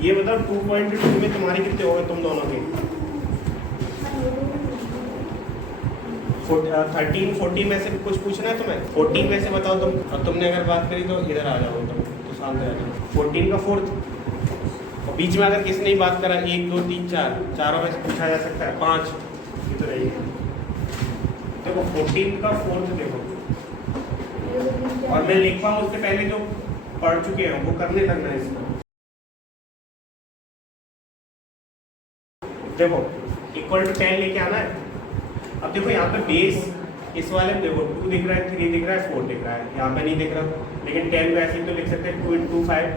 ये बताओ 2.2 में तुम्हारे कितने हो गए तुम दोनों के? 13 14 में से कुछ पूछना है तुम्हें? 14 में से बताओ तुम, और तुमने अगर बात करी तो इधर आ जाओ तुम, तो सामने आ जाओ। 14 का फोर्थ, और बीच में अगर किसने ही बात करा 1 2 3 4, चारों में से पूछा जा सकता है 5, ये तो रही है। देखो 14 का फोर्थ देखो, और मैं लिख पाऊँ उसके पहले जो पढ़ चुके हैं वो करने लगना है इसको। देखो इक्वल टू 10 लेके आना है। अब देखो यहाँ पे बेस इस वाले में देखो 2 दिख रहा है, 3 दिख रहा है, 4 दिख रहा है, यहाँ पे नहीं दिख रहा, लेकिन 10 को ऐसे ही तो लिख सकते हैं 2 into 5,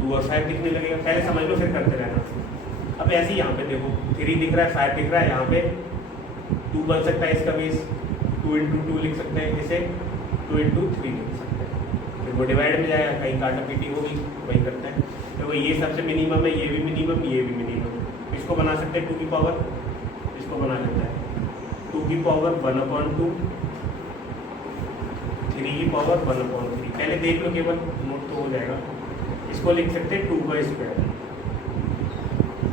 2 और 5 दिखने लगेगा, पहले समझ लो फिर करते रहना। अब ऐसे ही यहाँ पे देखो 3 दिख रहा है, 5 दिख रहा है, यहाँ पे 2 बन सकता है इसका बेस, 2 into 2 लिख सकते हैं इसे, 2 into 3 लिख सकते हैं, फिर वो डिवाइड में जाएगा, कहीं काटा पीटी होगी, वही करते हैं। तो ये सबसे मिनिमम है, ये भी मिनिमम, ये भी मिनिमम। इसको बना सकते हैं 2 की पावर, इसको बना सकते हैं 2 की पावर 1/2, 3 की पावर 1/3। पहले देख लो केवल, नोट तो हो जाएगा। इसको लिख सकते हैं 2 का स्क्वायर,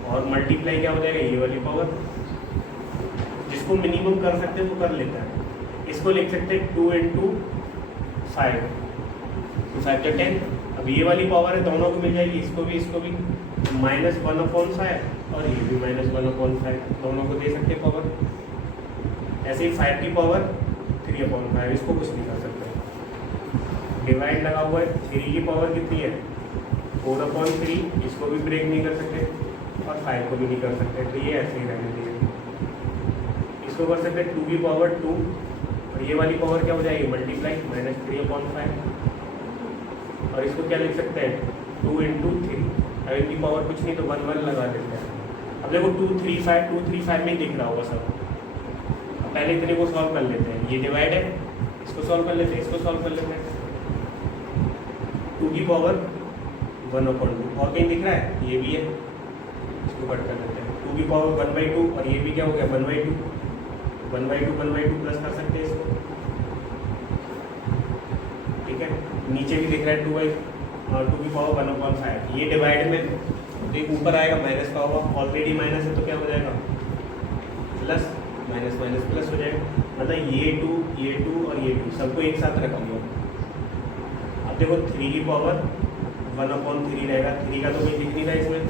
और मल्टीप्लाई क्या हो जाएगा, ये वाली पावर। जिसको मिनिमम कर सकते हैं वो कर लेता है। इसको लिख सकते हैं 2 into 5, तो 5 का 10। अब ये वाली पावर है, दोनों को मिल जाएगी, इसको भी -1/5, और ये भी -1/5, दोनों को दे सकते हैं पावर। ऐसे ही 5 की पावर 3/5, इसको कुछ नहीं कर सकते, डिवाइड लगा हुआ है। 3 की पावर कितनी है, 4/3, इसको भी ब्रेक नहीं कर सकते, और 5 को भी नहीं कर सकते, तो ये ऐसे ही रहने चाहिए। इसको कर सकते हैं 2 की पावर 2, और ये वाली पावर क्या हो जाएगी, मल्टीप्लाई -3/5, और इसको क्या लिख सकते हैं 2 into 3। अब इनकी पावर कुछ नहीं तो 1 1 लगा देते हैं। अब देखो 2 3 5 में ही दिख रहा होगा सब। अब पहले इतने को सॉल्व कर लेते हैं, ये डिवाइड है, इसको सॉल्व कर लेते हैं, इसको सॉल्व कर लेते हैं। 2 की पावर 1/2, और कहीं दिख रहा है, ये भी है, इसको कट कर लेते हैं। 2 की पावर 1/2, और ये भी क्या हो गया 1/2, 1/2 प्लस कर सकते हैं इसको, ठीक है। नीचे भी दिख रहा है 2 की पावर 1/5, ये डिवाइड में देख ऊपर आएगा माइनस का होगा, ऑलरेडी माइनस है तो क्या हो जाएगा प्लस, माइनस माइनस प्लस हो जाएगा, मतलब ये 2 और ये 2 सबको एक साथ रख लिया। अब देखो 3 की पावर 1/3 रहेगा, 3 का तो कोई दिख नहीं रहा इसमें,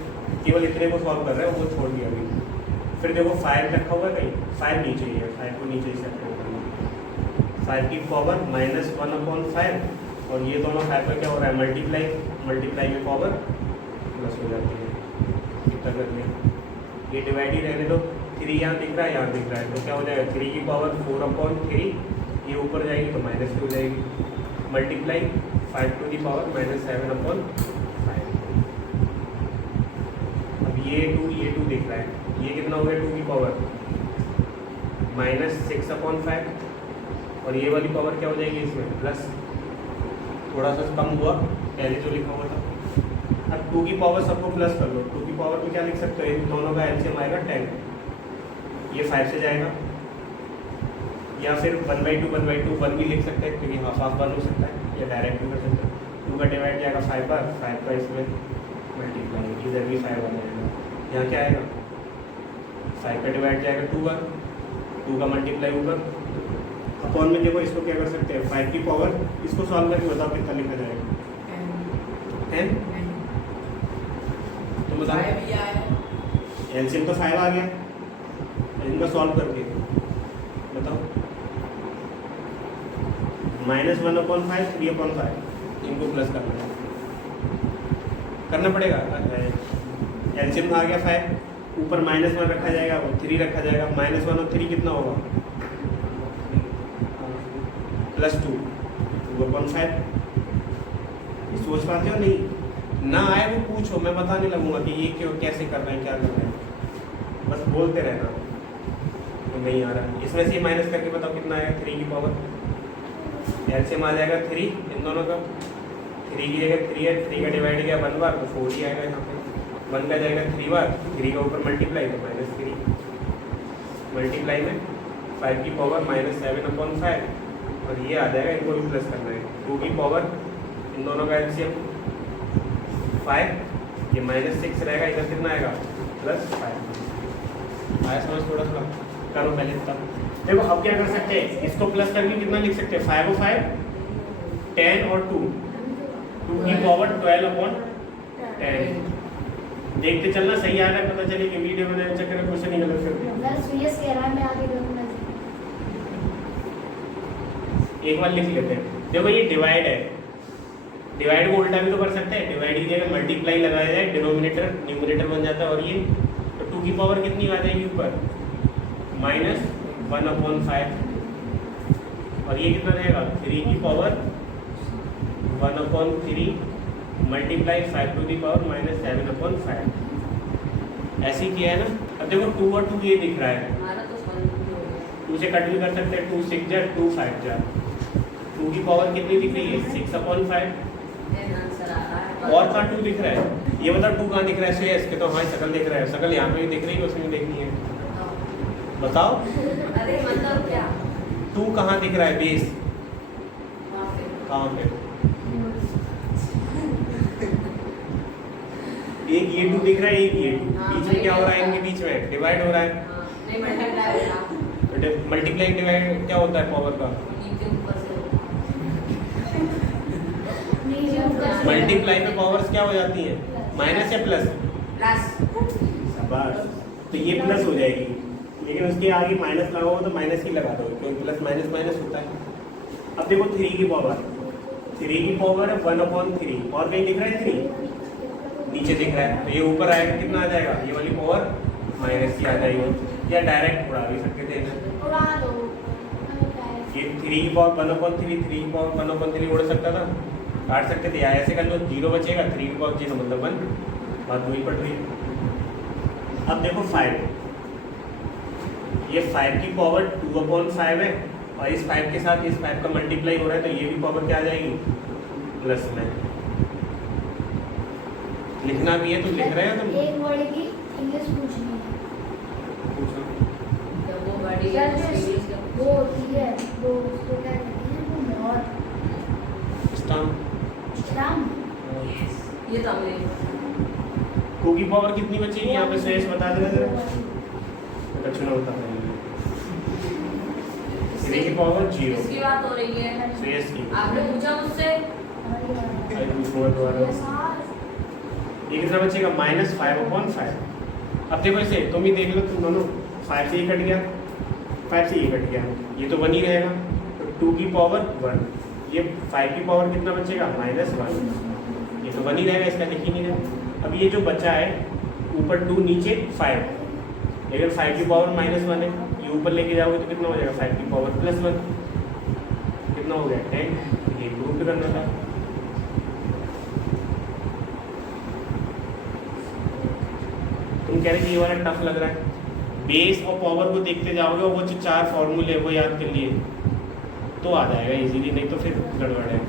केवल इतने को सॉल्व कर रहे हैं, वो छोड़ दिया अभी। फिर देखो 5 रखा हुआ है कहीं, 5 नीचे ही है, 5 को नीचे ही सेट करना। 5 की पावर -1/5, और ये दोनों 5 का क्या हो रहा है, मल्टीप्लाई में पावर प्लस हो जाती है, इतना कर लिया। ये डिवाइड ही रहने दो, 3 यहाँ दिख रहा है, यहाँ दिख रहा है, तो क्या हो जाएगा 3 की पावर 4/3, ये ऊपर जाएगी तो माइनस हो जाएगी, मल्टीप्लाई 5 to the पावर -7/5। अब ये 2 दिख रहा है, ये कितना हो गया 2 की पावर -6/5, और ये वाली पावर क्या हो जाएगी इसमें प्लस, थोड़ा सा कम हुआ पहले जो लिखा हुआ था। अब 2 की पावर सबको प्लस कर लो, 2 की पावर में क्या लिख सकते हो, इन दोनों का एलसीएम आएगा 10, ये 5 से जाएगा, या फिर 1/2 1 भी लिख सकते हैं, क्योंकि हाफ हाफ 1 हो सकता है, या डायरेक्ट भी कर सकते हैं। 2 का डिवाइड जाएगा 5 बार, 5 का इसमें मल्टीप्लाई, इधर भी 5 आ जाएगा, यहाँ क्या आएगा 5 का डिवाइड जाएगा 2 बार, 2 का मल्टीप्लाई ऊपर अपॉन में। देखो इसको क्या कर सकते हैं 5 की पावर, इसको सॉल्व करके बताओ कितना लिखा जाएगा 10, तो बताओ एलसीएम तो 5 आ गया, इनका सॉल्व करके बताओ -1/5 3/5, इनको प्लस करना पड़ेगा। एलसीएम आ गया 5, ऊपर -1 रखा जाएगा, 3 रखा जाएगा, -1 और 3 कितना होगा +2, 2/5। सोच पाते हो नहीं, ना आए वो पूछो, मैं बताने लगूंगा कि ये क्यों कैसे कर रहे हैं, क्या कर रहे हैं, बस बोलते रहना। तो नहीं आ रहा, इसमें से माइनस करके बताओ कितना आएगा 3 की पावर, एलसीएम आ जाएगा 3 इन दोनों का, 3 की जगह 3 है, 3 का डिवाइड किया 1 बार तो 4 ही आएगा यहाँ पे, 1 का जाएगा 3 बार, 3 का ऊपर मल्टीप्लाई तो -3, मल्टीप्लाई में 5 की पावर -7/5, और ये आ जाएगा, इनको भी प्लस करना है 2 की पावर, इन दोनों का एलसीएम 5, ये -6 रहेगा, इधर कितना आएगा +5 आया समझ। थोड़ा थोड़ा करो पहले तब। देखो अब क्या कर सकते हैं, इसको प्लस करके कितना लिख सकते हैं, 5 और 5 10 और 2 की पावर 12/10। देखते चलना सही आ रहा है, पता चले कि वीडियो बनाने चक्कर में क्वेश्चन ही गलत कर दिया। एक बार लिख लेते हैं। देखो ये डिवाइड है, डिवाइड को उल्टा भी तो कर सकते हैं, डिवाइड की जगह मल्टीप्लाई लगाया जाए, डिनोमिनेटर न्यूमरेटर बन जाता है। और ये तो 2 की पावर कितनी आ जाएगी ऊपर, -1/5। और ये कितना रहेगा, 3 की power 1/3 multiply 5 to the power -7/5। ऐसे ही किया है ना। अब देखो 2 और 2 ये दिख रहा है, 2 से कट भी कर सकते हैं, 2 6 जा 2 5 जा। 2 की पावर कितनी दिख रही है, 6/5। और कहाँ 2 दिख रहा है, ये बताओ 2 कहाँ दिख रहा है श्रेयस के, तो हमारी शकल दिख रहा है, शकल यहाँ पे भी दिख रही है, उसमें भी देखनी है, बताओ। अरे मतलब क्या, 2 कहाँ दिख रहा है, बेस कहाँ पे, एक ये 2 दिख रहा है, एक ये 2, बीच में क्या हो रहा है, इनके बीच में डिवाइड हो रहा है। मल्टीप्लाई डिवाइड क्या होता है पावर का, मल्टीप्लाई में पावर्स क्या हो जाती हैं, माइनस या प्लस, बस तो ये प्लस हो जाएगी, लेकिन उसके आगे माइनस लगाओ तो माइनस ही लगा दो, क्योंकि प्लस माइनस माइनस होता है। अब देखो 3 की पावर 1/3, और कहीं दिख रहा है 3 नीचे दिख रहा है, तो ये ऊपर आएगा, कितना आ जाएगा, ये वाली पावर माइनस ही आ जाएगी, या डायरेक्ट उड़ा भी सकते थे ये 3 की पावर 1/3, 3 की पावर 1/3 उड़ सकता था, काट सकते थे, या ऐसे कर लो 0 बचेगा, 3 की पावर 0 मतलब 1, बात वही पड़ रही है। अब देखो 5, ये 5 की पावर 2/5 है, और इस 5 के साथ इस 5 का मल्टीप्लाई हो रहा है, तो ये भी पावर क्या आ जाएगी, प्लस में। लिखना भी है तो लिख रहे हो तुम, एक वर्ड की इंग्लिश पूछनी है, पूछो। वो होती है, वो उसको क्या कहते हैं, वो मोर स्टम्प, ये तो हमने 2 की पावर कितनी बचेगी यहाँ पे, शेष बता देना जरा, अच्छा ना बता पाएंगे। 3 की पावर 0, इसकी बात हो रही है, शेष की आपने पूछा मुझसे, अरे पूछूंगा दोबारा, ये कितना बचेगा, -5/5। अब देखो इसे तुम ही देख लो, तुम दोनों 5 से ये कट गया, 5 से ये कट गया, ये तो 1 ही रहेगा, तो 2 की पावर 1, ये 5 की पावर कितना बचेगा, -1, ये तो 1 ही रहेगा, इसका लिख ही नहीं रहा। अब ये जो बचा है ऊपर 2 नीचे 5, लेकिन 5 की पावर -1 है, ये ऊपर लेके जाओगे तो कितना हो जाएगा, 5 की पावर +1, कितना हो गया 10, ये प्रूव करना था। तुम कह रहे कि ये वाला टफ लग रहा है, बेस और पावर को देखते जाओगे और वो जो 4 फॉर्मूले वो याद कर लिए तो आ जाएगा इजीली, नहीं तो फिर गड़बड़ है।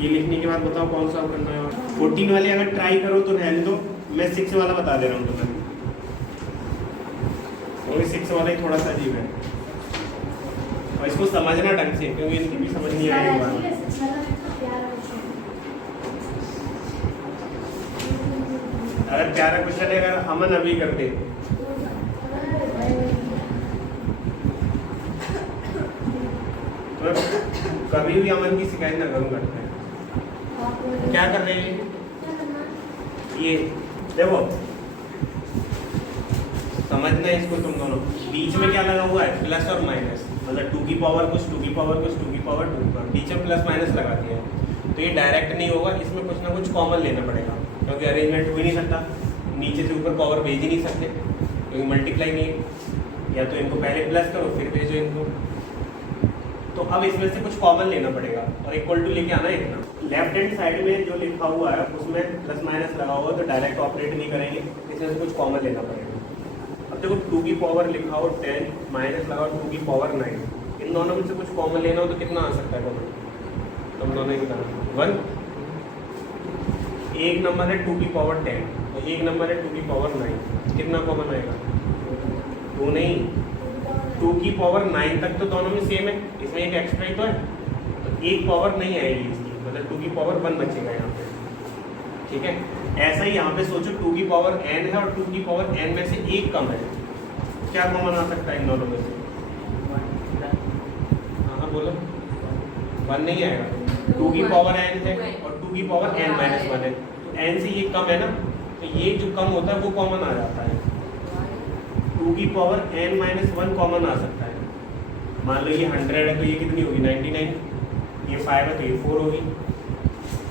ये लिखने के बाद बताओ कौन सा करना है। 14 वाले अगर ट्राई करो तो रहने दो, मैं 6 वाला बता दे रहा हूँ तुम्हें, क्योंकि 6 वाला ही थोड़ा सा अजीब है, और इसको समझना ढंग से, क्योंकि इनकी भी समझ नहीं आएगी। अगर प्यारा क्वेश्चन है, अगर अमन अभी कर दे, तो कभी भी अमन की शिकायत ना करूँ करते हैं। क्या कर रहे हैं ये, देखो समझना है इसको तुम दोनों, बीच में क्या लगा हुआ है, प्लस और माइनस, मतलब 2 की पावर कुछ, 2 की पावर कुछ, 2 की पावर 2, बीच में प्लस माइनस लगा दिया है, तो ये डायरेक्ट नहीं होगा, इसमें कुछ ना कुछ कॉमन लेना पड़ेगा, क्योंकि अरेंजमेंट हो ही नहीं सकता, नीचे से ऊपर पावर भेज ही नहीं सकते, क्योंकि मल्टीप्लाई नहीं है, या तो इनको पहले प्लस करो फिर भेजो इनको, तो अब इसमें से कुछ कॉमन लेना पड़ेगा, और इक्वल टू लेके आना है इतना। लेफ्ट हैंड साइड में जो लिखा हुआ है उसमें प्लस माइनस लगा हुआ है, तो डायरेक्ट ऑपरेट नहीं करेंगे, इसमें से कुछ कॉमन लेना पड़ेगा। अब देखो 2 की पावर लिखा हो 10, माइनस लगाओ 2 की पावर 9, इन दोनों में से कुछ कॉमन लेना हो तो कितना आ सकता है कॉमन, तुम दोनों ही बताना। 1, एक नंबर है 2 की पावर 10, और एक नंबर है 2 की पावर 9, कितना कॉमन आएगा, 2 नहीं, 2 की पावर 9 तक तो दोनों में सेम है, इसमें एक एक्स्ट्रा ही तो है, तो एक पावर नहीं आएगी इसकी, मतलब 2 की पावर 1 बचेगा यहाँ पे, ठीक है। ऐसा ही यहाँ पे सोचो 2 की पावर n है और 2 की पावर n में से एक कम है, क्या कॉमन आ सकता है इन दोनों में से? हाँ बोलो। 1 नहीं आएगा, 2 की पावर n है और 2 की पावर n माइनस 1 है, तो n से ये कम है ना, तो ये जो कम होता है वो कॉमन आ जाता है। 2 की पावर n माइनस 1 कॉमन आ सकता है। मान लो ये 100 है तो ये कितनी होगी 99, ये 5 है तो ये 4 होगी।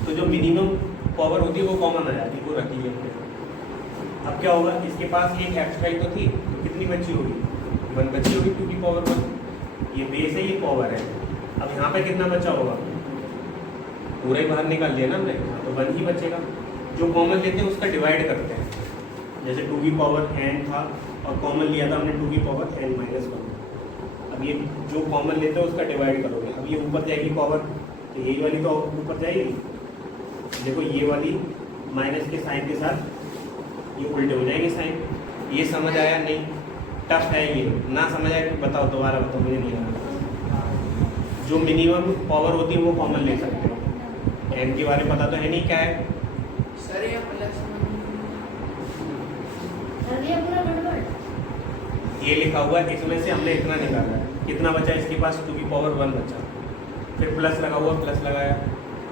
तो जो मिनिमम पावर होती है वो कॉमन आ जाती है, वो रखी है। अब क्या होगा, इसके पास एक एक्स्ट्रा ही तो थी, तो कितनी बची होगी? 1 बची होगी 2 की पावर 1। ये बेस है, ये पावर है। अब यहाँ पे कितना बचा होगा? पूरा ही बाहर निकाल लिया ना हमने, तो 1 ही बचेगा। जो कॉमन लेते हैं उसका डिवाइड करते हैं, जैसे 2 की पावर n था और कॉमन लिया था हमने 2 की पावर n माइनस 1। अब ये जो कॉमन लेते हैं उसका डिवाइड करोगे, अब ये ऊपर जाएगी पावर, तो यही वाली तो ऊपर जाएगी। देखो ये वाली माइनस के साइन के साथ ये उल्टे हो जाएंगे साइन। ये समझ आया? नहीं, टफ है ये, ना समझ आया बताओ, दोबारा बताओ, मुझे नहीं आया। जो मिनिमम पावर होती है वो कॉमन ले सकते हो। एन के बारे में पता तो है नहीं, क्या है सर ये प्लस अरे पूरा गड़बड़। ये लिखा हुआ है, इसमें से हमने इतना निकाला है, कितना बचा इसके पास? 2 की पावर 1 बचा, फिर प्लस लगा हुआ, प्लस लगाया।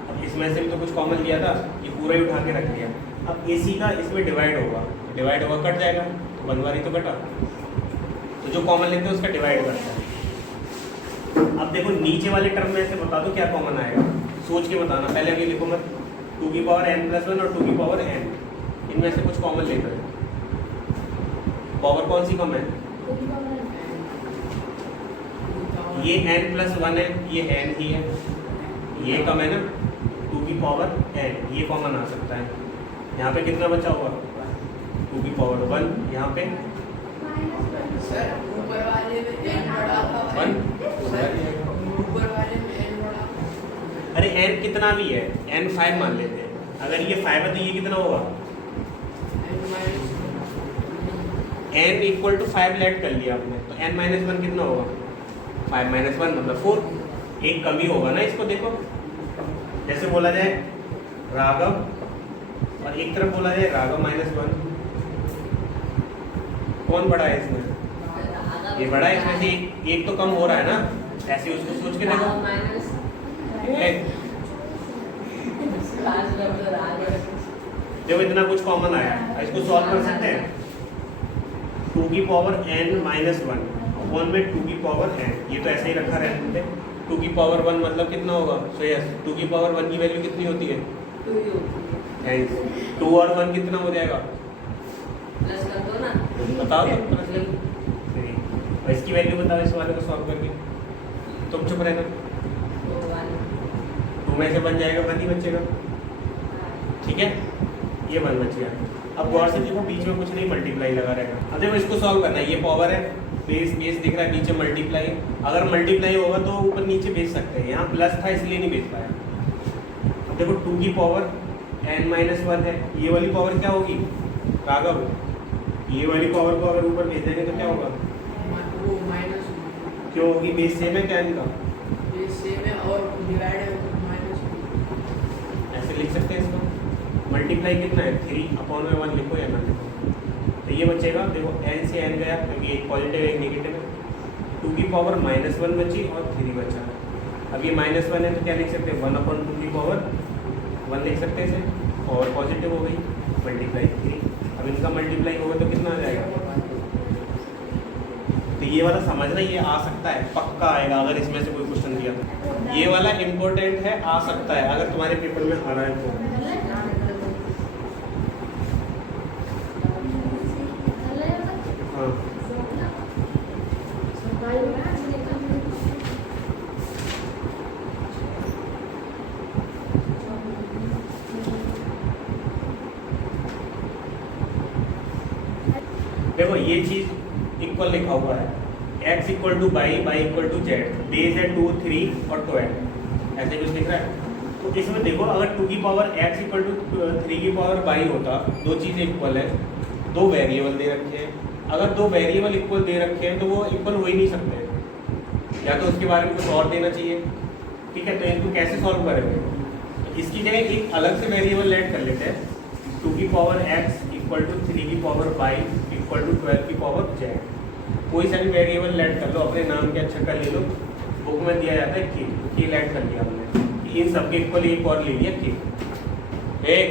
अब इसमें से भी तो कुछ कॉमन लिया था, ये पूरा ही उठा के रख दिया। अब AC का इसमें डिवाइड होगा, डिवाइड होगा कट जाएगा, तो 1 बार ही तो कटा, तो जो कॉमन लेते हैं उसका डिवाइड करता है। अब देखो नीचे वाले टर्म में से बता दो क्या कॉमन आएगा, सोच के बताना, पहले अभी लिखो मत। 2 की पावर n प्लस 1 और 2 की पावर n, इनमें से कुछ कॉमन लेकर है। पावर कौन सी कम है? ये n प्लस 1 है, ये n ही है, ये कम है ना, 2 की पावर n, ये कॉमन आ सकता है। यहाँ पे कितना बचा हुआ? 2 की पावर 1, यहाँ पे सर ऊपर वाले में n बड़ा था 1। सर ऊपर वाले में n बड़ा। अरे n कितना भी है, n 5 मान लेते हैं, अगर ये 5 है तो ये कितना होगा? n minus n equal to 5 late कर लिया आपने, तो n माइनस 1 कितना होगा? 5 माइनस 1 मतलब 4, एक कमी होगा ना। इसको देखो, जैसे बोला जाए राघव और एक तरफ बोला जाए राघव माइनस 1, कौन बड़ा है इसमें? ये बड़ा है, इसमें से एक तो कम हो रहा है ना, ऐसे उसको सोच के देखो। जब इतना कुछ कॉमन आया, इसको सॉल्व कर सकते हैं। 2 की पावर n माइनस 1 वन में 2 की पावर n, ये तो ऐसे ही रखा रहता है। 2 की पावर 1 मतलब कितना होगा? सो यस, 2 की पावर 1 की वैल्यू कितनी होती है? 2 और 1 कितना हो जाएगा? प्लस कर दो ना, बताओ तो और इसकी वैल्यू बताओ इस वाले को सॉल्व करके। तुम चुप रहना, 2 में से बन जाएगा 1 ही बचेगा, ठीक है, ये 1 बच गया। अब गौर से देखो, बीच में कुछ नहीं, मल्टीप्लाई लगा रहेगा। अब देखो इसको सॉल्व करना है, ये पावर है, बेस दिख रहा है, नीचे मल्टीप्लाई। अगर मल्टीप्लाई होगा तो ऊपर नीचे बेच सकते हैं, यहाँ प्लस था इसलिए नहीं बेच पाया। अब देखो 2 की पावर n माइनस 1 है, ये वाली पावर क्या होगी राघव? ये वाली पावर को अगर ऊपर भेज देंगे तो क्या होगा? वो माइनस क्यों होगी? बेस सेम है क्या इनका? ये सेम है और डिवाइड है माइनस। ऐसे लिख सकते हैं इसको। मल्टीप्लाई कितना है? 3/1 लिखो या ना लिखो, तो ये बचेगा। देखो n से n गया, क्योंकि एक पॉजिटिव एक नेगेटिव है। 2 की पावर माइनस 1 बची और 3 बचा। अब ये माइनस 1 है तो क्या लिख सकते हैं? 1/2 की पावर 1 लिख सकते हैं इसे, पावर पॉजिटिव हो गई, मल्टीप्लाई 3। अब इनका मल्टीप्लाई होगा तो कितना आ जाएगा? तो ये वाला समझना, ये आ सकता है, पक्का आएगा अगर इसमें से कोई क्वेश्चन दिया तो। ये वाला इम्पोर्टेंट है, आ सकता है अगर तुम्हारे पेपर में आ रहा है तो। हाँ, देखो ये चीज इक्वल लिखा हुआ है, x equal to y, y equal to z, base है 2, 3 और 12, ऐसे कुछ लिख रहा है। तो इसमें देखो, अगर 2 की पावर x इक्वल टू 3 की पावर बाई होता, दो चीज़ें इक्वल है, 2 वेरिएबल दे रखे हैं। अगर 2 वेरिएबल इक्वल दे रखे हैं तो वो इक्वल हो ही नहीं सकते, या तो उसके बारे में कुछ और देना चाहिए, ठीक है। तो इनको कैसे सॉल्व करेंगे? इसकी जगह एक अलग से वेरिएबल ऐड कर लेते हैं, 2 की पावर x इक्वल टू 3 की पावर y इक्वल टू 12 की पावर z। कोई सा भी वेरिएबल लेट कर लो, अपने नाम के अच्छा कर ले लो, बुक में दिया जाता है k लेट कर लिया हमने, इन सबके इक्वल एक और ले लिया k। एक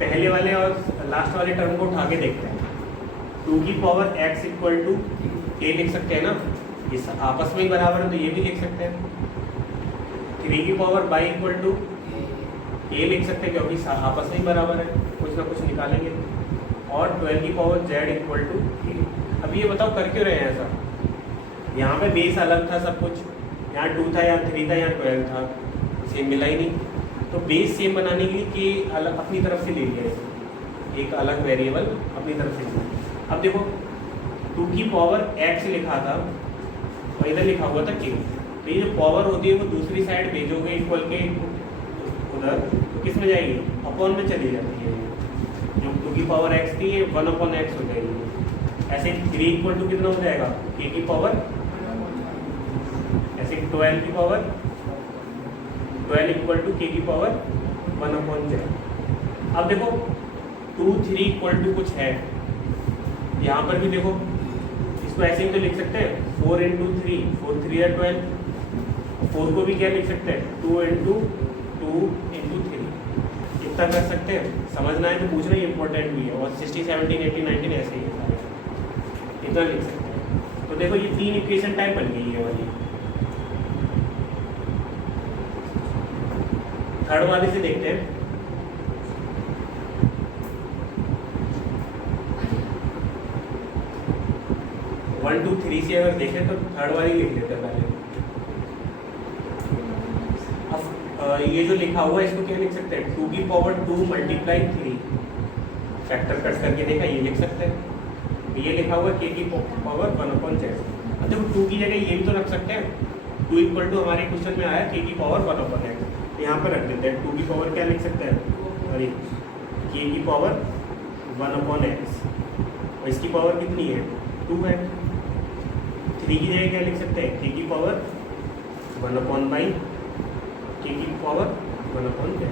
पहले वाले और लास्ट वाले टर्म को उठा के देखते हैं। 2 की power x equal to a लिख सकते हैं ना, इस आपस में ही बराबर है तो ये भी लिख सकते हैं। 3 की power y equal to a लिख सकते हैं क्योंकि आपस में ही बराबर है, कुछ ना कुछ निकालेंगे। और 12 की power z equal to a। अब ये बताओ कर क्यों रहे हैं ऐसा? यहाँ पे बेस अलग था सब कुछ, यहाँ 2 था, यहाँ 3 था, यहाँ 12 था, सेम मिला ही नहीं। तो बेस सेम बनाने के लिए कि अलग अपनी तरफ से ले लिया है, एक अलग वेरिएबल अपनी तरफ से लिया। अब देखो 2 की पावर x लिखा था और इधर लिखा हुआ था k, तो ये जो पावर होती है वो दूसरी साइड भेजोगे इक्वल के उधर, तो किस में जाएगी? अपॉन में चली जाती है। जो 2 की पावर x थी ये 1/x हो जाएगी। ऐसे 3 इक्वल टू कितना हो जाएगा? k की पावर, ऐसे 12 की पावर 12 इक्वल टू k की पावर 1/z। अब देखो 2 3 इक्वल टू कुछ है, यहाँ पर भी देखो, इसको ऐसे ही तो लिख सकते हैं 4 इंटू 3, 4 3 या 12। 4 को भी क्या लिख सकते हैं? 2 इंटू 3। इतना कर सकते हैं, समझना है तो पूछना, ये इंपॉर्टेंट भी है। और 60 17 18 19 ऐसे ही है, इतना लिख सकते हैं। तो देखो ये 3 इक्वेशन टाइप बन गई है वाली। थर्ड वाले से देखते हैं। वन टू थ्री से अगर देखें तो थर्ड वाली लिख लेते हैं पहले। अब ये जो लिखा हुआ है इसको क्या लिख सकते हैं? 2 की पावर 2 मल्टीप्लाई 3, फैक्टर कट करके देखा, ये लिख सकते हैं। ये लिखा हुआ है k की पावर 1/z। अब देखो 2 की जगह ये भी तो रख सकते हैं। 2 इक्वल टू हमारे क्वेश्चन में आया k की पावर 1/x, तो यहाँ पर रख देते हैं। 2 की पावर क्या लिख सकते हैं? अरे k की पावर 1/x, और इसकी पावर कितनी है? 2 है। 3 की जगह क्या लिख सकते हैं? k की पावर 1/y, k की पावर 1/z।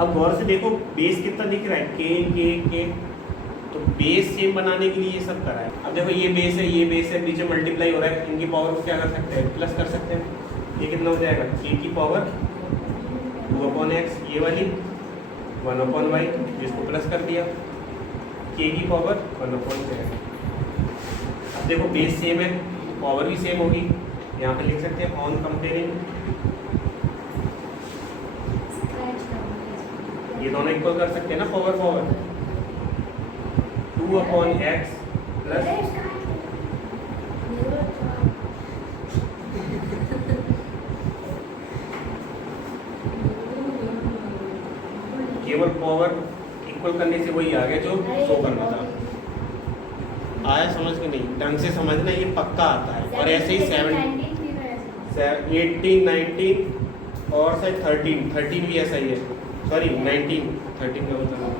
अब गौर से देखो बेस कितना दिख रहा है? k, तो बेस सेम बनाने के लिए ये सब करा है। अब देखो ये बेस है, ये बेस है, नीचे मल्टीप्लाई हो रहा है, इनकी पावर को क्या कर सकते हैं? प्लस कर सकते हैं। ये कितना हो जाएगा? k की पावर 2/x, ये वाली 1/y, जिसको प्लस कर दिया, k की पावर 1/z। अब देखो बेस सेम है, पावर भी सेम होगी, यहाँ पे लिख सकते हैं ऑन कंपेयरिंग। ये दोनों इक्वल कर सकते हैं ना, पावर 2/x प्लस केवल पावर इक्वल करने से वही आ गया जो शो करना था। आया समझ के? नहीं, ढंग से समझना, ये पक्का आता है। और ऐसे ही 18 19 और शायद 13 भी ऐसा ही है, सॉरी 19 13 का मतलब